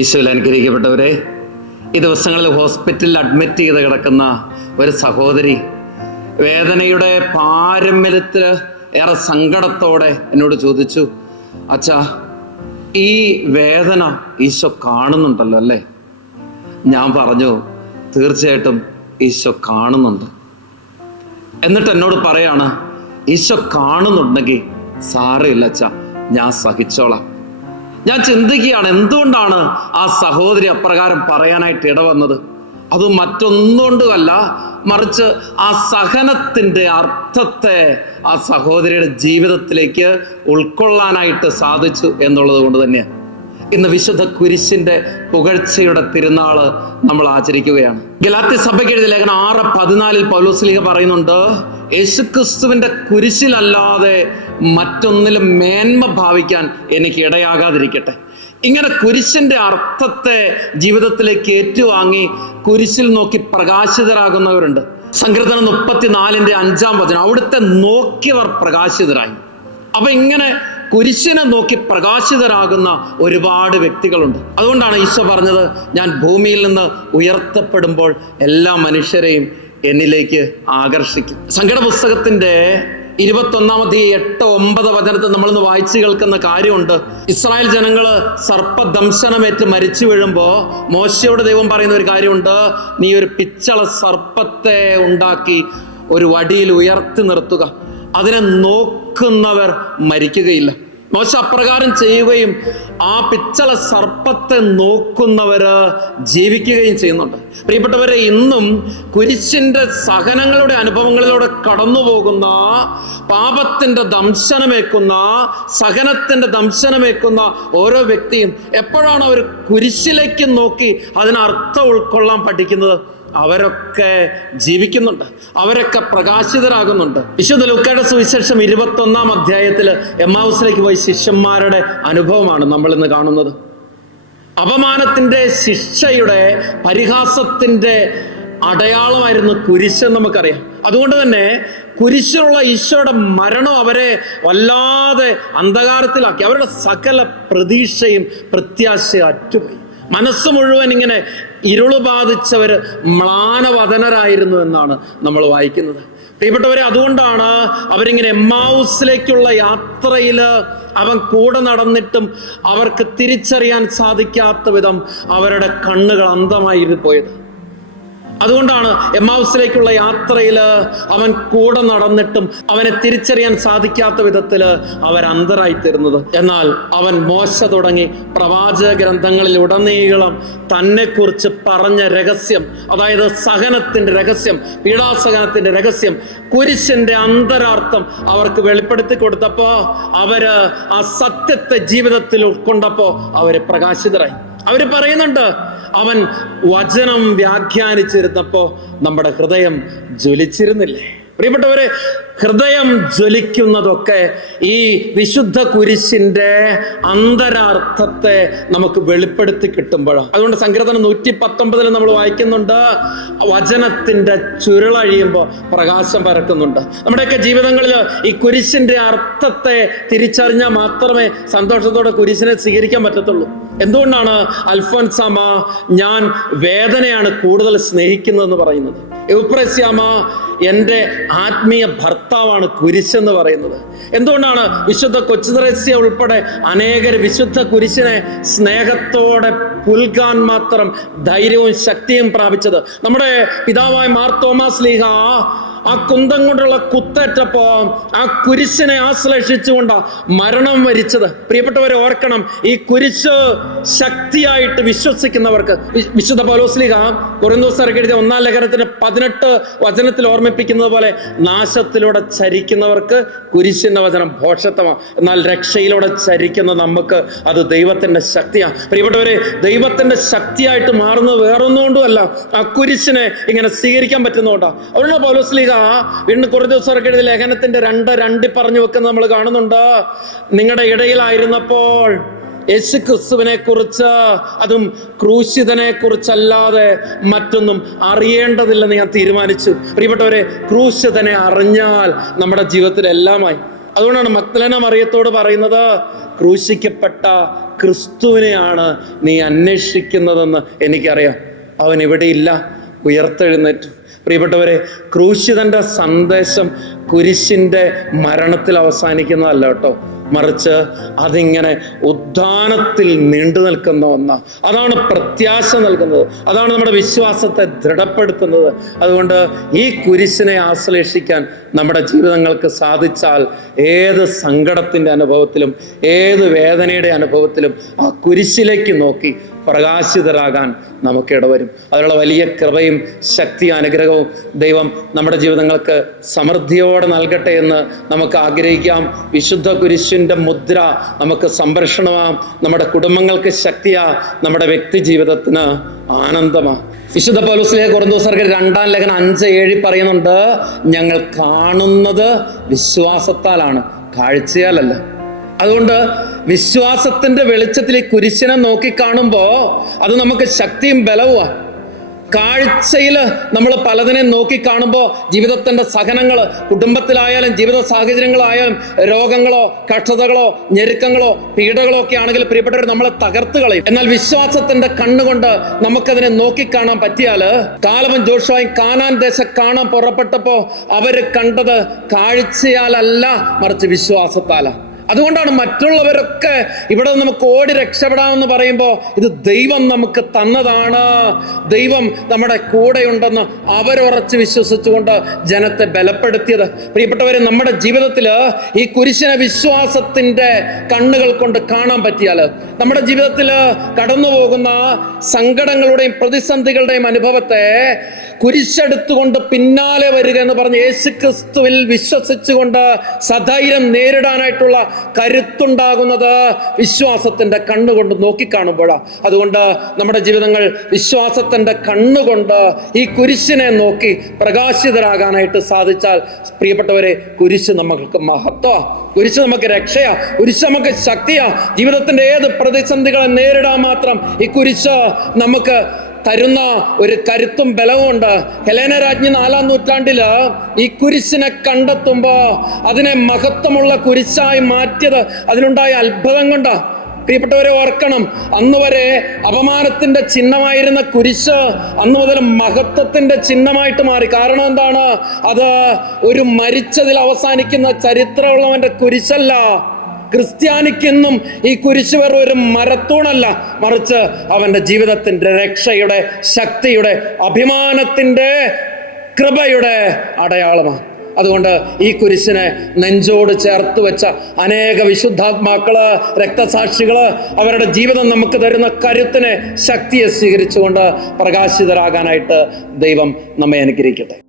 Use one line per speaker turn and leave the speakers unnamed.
ഈശോയിൽ അനുഗ്രഹിക്കപ്പെട്ടവരെ ഈ ദിവസങ്ങളിൽ ഹോസ്പിറ്റലിൽ അഡ്മിറ്റ് ചെയ്ത് കിടക്കുന്ന ഒരു സഹോദരി വേദനയുടെ പാരമ്പര്യത്തിൽ ഏറെ സങ്കടത്തോടെ എന്നോട് ചോദിച്ചു അച്ഛാ ഈ വേദന ഈശോ കാണുന്നുണ്ടല്ലോ അല്ലേ? ഞാൻ പറഞ്ഞു തീർച്ചയായിട്ടും ഈശോ കാണുന്നുണ്ട്. എന്നിട്ട് എന്നോട് പറയാണ് ഈശോ കാണുന്നുണ്ടെങ്കിൽ സാരമില്ല അച്ഛ ഞാൻ സഹിച്ചോളാം. ഞാൻ ചിന്തിക്കുകയാണ് എന്തുകൊണ്ടാണ് ആ സഹോദരി അപ്രകാരം പറയാനായിട്ട് ഇടവന്നത്? അത് മറ്റൊന്നുകൊണ്ടുമല്ല മറിച്ച് ആ സഹനത്തിന്റെ അർത്ഥത്തെ ആ സഹോദരിയുടെ ജീവിതത്തിലേക്ക് ഉൾക്കൊള്ളാനായിട്ട് സാധിച്ചു എന്നുള്ളത് കൊണ്ട് തന്നെയാണ്. ഇന്ന് വിശുദ്ധ കുരിശിന്റെ പുകഴ്ചയുടെ തിരുനാൾ നമ്മൾ ആചരിക്കുകയാണ്. ഗലാത്തി സഭയ്ക്ക് എഴുതിയ ലേഖനം ആറ് പതിനാലിൽ പൗലോസ്ലിഹ പറയുന്നുണ്ട് യേശുക്രിസ്തുവിന്റെ കുരിശിലല്ലാതെ മറ്റൊന്നിലും മേന്മ ഭാവിക്കാൻ എനിക്ക് ഇടയാകാതിരിക്കട്ടെ. ഇങ്ങനെ കുരിശിന്റെ അർത്ഥത്തെ ജീവിതത്തിലേക്ക് ഏറ്റുവാങ്ങി കുരിശിൽ നോക്കി പ്രകാശിതരാകുന്നവരുണ്ട്. സങ്കീർത്തനം മുപ്പത്തിനാലിന്റെ അഞ്ചാം വചനം അവിടുത്തെ നോക്കിയവർ പ്രകാശിതരായി. അപ്പൊ ഇങ്ങനെ കുരിശിനെ നോക്കി പ്രകാശിതരാകുന്ന ഒരുപാട് വ്യക്തികളുണ്ട്. അതുകൊണ്ടാണ് ഈശോ പറഞ്ഞത് ഞാൻ ഭൂമിയിൽ നിന്ന് ഉയർത്തപ്പെടുമ്പോൾ എല്ലാ മനുഷ്യരെയും എന്നിലേക്ക് ആകർഷിക്കും. സങ്കട പുസ്തകത്തിന്റെ ഇരുപത്തൊന്നാമത്തെ എട്ട് ഒമ്പത് വചനത്തിൽ നമ്മളിന്ന് വായിച്ചു കേൾക്കുന്ന കാര്യമുണ്ട്. ഇസ്രായേൽ ജനങ്ങൾ സർപ്പദംശനമേറ്റ് മരിച്ചു വീഴുമ്പോൾ മോശയോട് ദൈവം പറയുന്ന ഒരു കാര്യമുണ്ട്. നീ ഒരു പിച്ചള സർപ്പത്തെ ഉണ്ടാക്കി ഒരു വടിയിൽ ഉയർത്തി നിർത്തുക. അതിനെ നോക്കുന്നവർ മരിക്കുകയില്ല. മോശ അപ്രകാരം ചെയ്യുകയും ആ പിച്ചള സർപ്പത്തെ നോക്കുന്നവര് ജീവിക്കുകയും ചെയ്യുന്നുണ്ട്. പ്രിയപ്പെട്ടവരെ ഇന്നും കുരിശിന്റെ സഹനങ്ങളുടെ അനുഭവങ്ങളിലൂടെ കടന്നു പോകുന്ന പാപത്തിന്റെ ദംശനമേക്കുന്ന സഹനത്തിന്റെ ദംശനമേക്കുന്ന ഓരോ വ്യക്തിയും എപ്പോഴാണ് അവർ കുരിശിലേക്ക് നോക്കി അതിനർത്ഥം ഉൾക്കൊള്ളാൻ പഠിക്കുന്നത്? അവരൊക്കെ ജീവിക്കുന്നുണ്ട്. അവരൊക്കെ പ്രകാശിതരാകുന്നുണ്ട്. വിശുദ്ധ ലുക്കയുടെ സുവിശേഷം ഇരുപത്തി ഒന്നാം അധ്യായത്തിൽ ഹൗസിലേക്ക് പോയി ശിഷ്യന്മാരുടെ അനുഭവമാണ് നമ്മൾ ഇന്ന് കാണുന്നത്. അപമാനത്തിന്റെ ശിക്ഷയുടെ പരിഹാസത്തിന്റെ അടയാളമായിരുന്നു കുരിശ് നമുക്കറിയാം. അതുകൊണ്ട് തന്നെ കുരിശിലുള്ള ഈശോയുടെ മരണം അവരെ വല്ലാതെ അന്ധകാരത്തിലാക്കി. അവരുടെ സകല പ്രതീക്ഷയും പ്രത്യാശയും അറ്റുപോയി. മനസ്സ് മുഴുവൻ ഇങ്ങനെ ഇരുൾ ബാധിച്ചവർ മ്ലാനവതനരായിരുന്നു എന്നാണ് നമ്മൾ വായിക്കുന്നത്. പ്രിയപ്പെട്ടവരെ അതുകൊണ്ടാണ് അവരിങ്ങനെ എമ്മാവുസിലേക്കുള്ള യാത്രയിൽ അവൻ കൂടെ നടന്നിട്ടും അവർക്ക് തിരിച്ചറിയാൻ സാധിക്കാത്ത വിധം അവരുടെ കണ്ണുകൾ അന്ധമായി പോയത് അതുകൊണ്ടാണ് എമ്മാവൂസിലേക്കുള്ള യാത്രയിൽ അവൻ കൂടെ നടന്നിട്ടും അവനെ തിരിച്ചറിയാൻ സാധിക്കാത്ത വിധത്തിൽ അവർ അന്ധരായി തീർന്നത് എന്നാൽ അവൻ മോശ തുടങ്ങി പ്രവാചക ഗ്രന്ഥങ്ങളിൽ ഉടനീളം തന്നെ കുറിച്ച് പറഞ്ഞ രഹസ്യം അതായത് സഹനത്തിന്റെ രഹസ്യം പീഡാസഹനത്തിന്റെ രഹസ്യം കുരിശിന്റെ അന്തരാർത്ഥം അവർക്ക് വെളിപ്പെടുത്തി കൊടുത്തപ്പോ അവർ ആ സത്യത്തെ ജീവിതത്തിൽ ഉൾക്കൊണ്ടപ്പോ അവർ പ്രകാശിതരായി. അവർ പറയുന്നുണ്ട് അവൻ വചനം വ്യാഖ്യാനിച്ചിരുന്നപ്പോ നമ്മുടെ ഹൃദയം ജ്വലിച്ചിരുന്നില്ലേ? പ്രിയപ്പെട്ടവരെ ഹൃദയം ജ്വലിക്കുന്നതൊക്കെ ഈ വിശുദ്ധ കുരിശിന്റെ അന്തരാർത്ഥത്തെ നമുക്ക് വെളിപ്പെടുത്തി കിട്ടുമ്പോഴാണ് അതുകൊണ്ട് സങ്കീർത്തനം നൂറ്റി പത്തൊമ്പതിൽ നമ്മൾ വായിക്കുന്നുണ്ട്. വചനത്തിന്റെ ചുരുളഴിയുമ്പോൾ പ്രകാശം പരക്കുന്നുണ്ട്. നമ്മുടെയൊക്കെ ജീവിതങ്ങളിൽ ഈ കുരിശിന്റെ അർത്ഥത്തെ തിരിച്ചറിഞ്ഞാൽ മാത്രമേ സന്തോഷത്തോടെ കുരിശിനെ സ്വീകരിക്കാൻ പറ്റത്തുള്ളൂ. എന്തുകൊണ്ടാണ് അൽഫോൻസാമ ഞാൻ വേദനയാണ് കൂടുതൽ സ്നേഹിക്കുന്നതെന്ന് പറയുന്നത്? എവുപ്രസ്യാമ എന്റെ ആത്മീയ ഭർത്താവാണ് കുരിശെന്ന് പറയുന്നത്. എന്തുകൊണ്ടാണ് വിശുദ്ധ കൊച്ചുദ്രസ്യ ഉൾപ്പെടെ അനേകർ വിശുദ്ധ കുരിശിനെ സ്നേഹത്തോടെ പുൽകാൻ മാത്രം ധൈര്യവും ശക്തിയും പ്രാപിച്ചത്? നമ്മുടെ പിതാവായ മാർ തോമസ് ലീഹ ആ കുന്തം കൊണ്ടുള്ള കുത്തേറ്റപ്പോ ആ കുരിശിനെ ആശ്ലേഷിച്ചുകൊണ്ട് മരണം വരിച്ചത്. പ്രിയപ്പെട്ടവരെ ഓർക്കണം ഈ കുരിശ് ശക്തിയായിട്ട് വിശ്വസിക്കുന്നവർക്ക് വിശുദ്ധ പൗലോസ്ലിഹ കുറിന്തോസർക്ക് എഴുതിയ ഒന്നാം ലേഖനത്തിന് പതിനെട്ട് വചനത്തിൽ ഓർമ്മിപ്പിക്കുന്നത് പോലെ നാശത്തിലൂടെ ചരിക്കുന്നവർക്ക് കുരിശിന്റെ വചനം ഭോഷത്വമാണ് എന്നാൽ രക്ഷയിലൂടെ ചരിക്കുന്ന നമുക്ക് അത് ദൈവത്തിന്റെ ശക്തിയാണ് പ്രിയപ്പെട്ടവരെ ദൈവത്തിന്റെ ശക്തിയായിട്ട് മാറുന്നത് വേറൊന്നുകൊണ്ടുമല്ല ആ കുരിശിനെ ഇങ്ങനെ സ്വീകരിക്കാൻ പറ്റുന്നതുകൊണ്ടാണ് അതുകൊണ്ട് പൗലോസ്ലിഹ വീണ്ടും കുറച്ച് ദിവസം ഇറക്കിയത് ലേഖനത്തിന്റെ രണ്ട് രണ്ടി പറഞ്ഞു വെക്കുന്നത് നമ്മൾ കാണുന്നുണ്ട്. നിങ്ങളുടെ ഇടയിലായിരുന്നപ്പോൾ യേശു ക്രിസ്തുവിനെ കുറിച്ച് അതും ക്രൂശിതനെ കുറിച്ചല്ലാതെ മറ്റൊന്നും അറിയേണ്ടതില്ലെന്ന് ഞാൻ തീരുമാനിച്ചു. പ്രിയപ്പെട്ടവരെ ക്രൂശിതനെ അറിഞ്ഞാൽ നമ്മുടെ ജീവിതത്തിൽ എല്ലാമായി. അതുകൊണ്ടാണ് മക്തലന മറിയത്തോട് പറയുന്നത് ക്രൂശിക്കപ്പെട്ട ക്രിസ്തുവിനെയാണ് നീ അന്വേഷിക്കുന്നതെന്ന് എനിക്കറിയാം. അവൻ ഇവിടെയില്ല ഉയർത്തെഴുന്നേറ്റു. പ്രിയപ്പെട്ടവരെ ക്രൂശിതന്റെ സന്ദേശം കുരിശിന്റെ മരണത്തിൽ അവസാനിക്കുന്നതല്ല കേട്ടോ. മറിച്ച് അതിങ്ങനെ ഉദ്ധാനത്തിൽ നീണ്ടു നിൽക്കുന്ന ഒന്ന. അതാണ് പ്രത്യാശ നൽകുന്നത്. അതാണ് നമ്മുടെ വിശ്വാസത്തെ ദൃഢപ്പെടുത്തുന്നത്. അതുകൊണ്ട് ഈ കുരിശിനെ ആശ്ലേഷിക്കാൻ നമ്മുടെ ജീവിതങ്ങൾക്ക് സാധിച്ചാൽ ഏത് സങ്കടത്തിന്റെ അനുഭവത്തിലും ഏത് വേദനയുടെ അനുഭവത്തിലും ആ കുരിശിലേക്ക് നോക്കി പ്രകാശിതരാകാൻ നമുക്ക് ഇടവരും. അതിനുള്ള വലിയ കൃപയും ശക്തി അനുഗ്രഹവും ദൈവം നമ്മുടെ ജീവിതങ്ങൾക്ക് സമൃദ്ധിയോടെ നൽകട്ടെ എന്ന് നമുക്ക് ആഗ്രഹിക്കാം. വിശുദ്ധ കുരിശിന്റെ മുദ്ര നമുക്ക് സംരക്ഷണമാം. നമ്മുടെ കുടുംബങ്ങൾക്ക് ശക്തിയാ. നമ്മുടെ വ്യക്തി ജീവിതത്തിന് ആനന്ദമാ. വിശുദ്ധ പൗലോസിലെ കുറന്തോസർക്ക് രണ്ടാം ലേഖനം അഞ്ച് ഏഴ് പറയുന്നുണ്ട് ഞങ്ങൾ കാണുന്നത് വിശ്വാസത്താലാണ് കാഴ്ചയാലല്ല. അതുകൊണ്ട് വിശ്വാസത്തിന്റെ വെളിച്ചത്തിൽ ഈ കുരിശിനെ നോക്കി കാണുമ്പോൾ അത് നമുക്ക് ശക്തിയും ബലവുമാണ് കാഴ്ചയിൽ നമ്മൾ പലതിനെ നോക്കി കാണുമ്പോൾ ജീവിതത്തിന്റെ സഹനങ്ങൾ കുടുംബത്തിലായാലും ജീവിത സാഹചര്യങ്ങളായാലും രോഗങ്ങളോ കഷ്ടതകളോ ഞെരുക്കങ്ങളോ പീഡകളോ ഒക്കെ ആണെങ്കിൽ പ്രിയപ്പെട്ടവർ നമ്മളെ തകർത്ത് കളയും. എന്നാൽ വിശ്വാസത്തിന്റെ കണ്ണുകൊണ്ട് നമുക്കതിനെ നോക്കിക്കാണാൻ പറ്റിയാൽ കാലവൻ ജോഷുവായി കാനാൻ ദേശം കാണാൻ പുറപ്പെട്ടപ്പോ അവർ കണ്ടത് കാഴ്ചയാലല്ല മറിച്ച് വിശ്വാസത്താലാണ് അതുകൊണ്ടാണ് മറ്റുള്ളവരൊക്കെ ഇവിടെ നമുക്ക് ഓടി രക്ഷപ്പെടാമെന്ന് പറയുമ്പോൾ ഇത് ദൈവം നമുക്ക് തന്നതാണ്. ദൈവം നമ്മുടെ കൂടെയുണ്ടെന്ന് അവരുറച്ച് വിശ്വസിച്ചുകൊണ്ട് ജനത്തെ ബലപ്പെടുത്തിയത്. പ്രിയപ്പെട്ടവരെ നമ്മുടെ ജീവിതത്തിൽ ഈ കുരിശിനെ വിശ്വാസത്തിന്റെ കണ്ണുകൾ കൊണ്ട് കാണാൻ പറ്റിയാൽ നമ്മുടെ ജീവിതത്തിൽ കടന്നു പോകുന്ന സങ്കടങ്ങളുടെയും പ്രതിസന്ധികളുടെയും അനുഭവത്തെ കുരിശെടുത്തുകൊണ്ട് പിന്നാലെ വരിക എന്ന് പറഞ്ഞ് യേശു ക്രിസ്തുവിൽ വിശ്വസിച്ചുകൊണ്ട് സധൈര്യം നേരിടാനായിട്ടുള്ള കരുത്തുണ്ടാകുന്നത് വിശ്വാസത്തിന്റെ കണ്ണുകൊണ്ട് നോക്കിക്കാണുമ്പോഴാണ് അതുകൊണ്ട് നമ്മുടെ ജീവിതങ്ങൾ വിശ്വാസത്തിന്റെ കണ്ണുകൊണ്ട് ഈ കുരിശിനെ നോക്കി പ്രകാശിതരാകാനായിട്ട് സാധിച്ചാൽ പ്രിയപ്പെട്ടവരെ കുരിശ് നമുക്ക് മഹത്വ. കുരിശ് നമുക്ക് രക്ഷയാ. കുരിശ് നമുക്ക് ശക്തിയാ. ജീവിതത്തിന്റെ ഏത് പ്രതിസന്ധികളെ നേരിടാൻ മാത്രം ഈ കുരിശ് നമുക്ക് തരുന്ന ഒരു കരുത്തും ബലവുമുണ്ട്. ഹെലേന രാജ്ഞി നാലാം നൂറ്റാണ്ടിൽ ഈ കുരിശിനെ കണ്ടെത്തുമ്പോ അതിനെ മഹത്വമുള്ള കുരിശായി മാറ്റിയത് അതിനുണ്ടായ അത്ഭുതം കൊണ്ട. പ്രിയപ്പെട്ടവരെ ഓർക്കണം. അന്ന് വരെ അപമാനത്തിന്റെ ചിഹ്നമായിരുന്ന കുരിശ് അന്ന് മുതൽ മഹത്വത്തിന്റെ ചിഹ്നമായിട്ട് മാറി. കാരണം എന്താണ്? അത് ഒരു മരിച്ചതിൽ അവസാനിക്കുന്ന ചരിത്രമുള്ളവന്റെ കുരിശല്ല. ക്രിസ്ത്യാനിക്കെന്നും ഈ കുരിശ് വെറും ഒരു മരത്തൂണല്ല മറിച്ച് അവന്റെ ജീവിതത്തിന്റെ രക്ഷയുടെ ശക്തിയുടെ അഭിമാനത്തിന്റെ കൃപയുടെ അടയാളമാണ്. അതുകൊണ്ട് ഈ കുരിശിനെ നെഞ്ചോട് ചേർത്ത് വെച്ച അനേക വിശുദ്ധാത്മാക്കൾ രക്തസാക്ഷികൾ അവരുടെ ജീവിതം നമുക്ക് തരുന്ന കരുത്തിനെ ശക്തിയെ സ്വീകരിച്ചുകൊണ്ട് പ്രകാശിതരാകാനായിട്ട് ദൈവം നമ്മെ അനുഗ്രഹിക്കട്ടെ.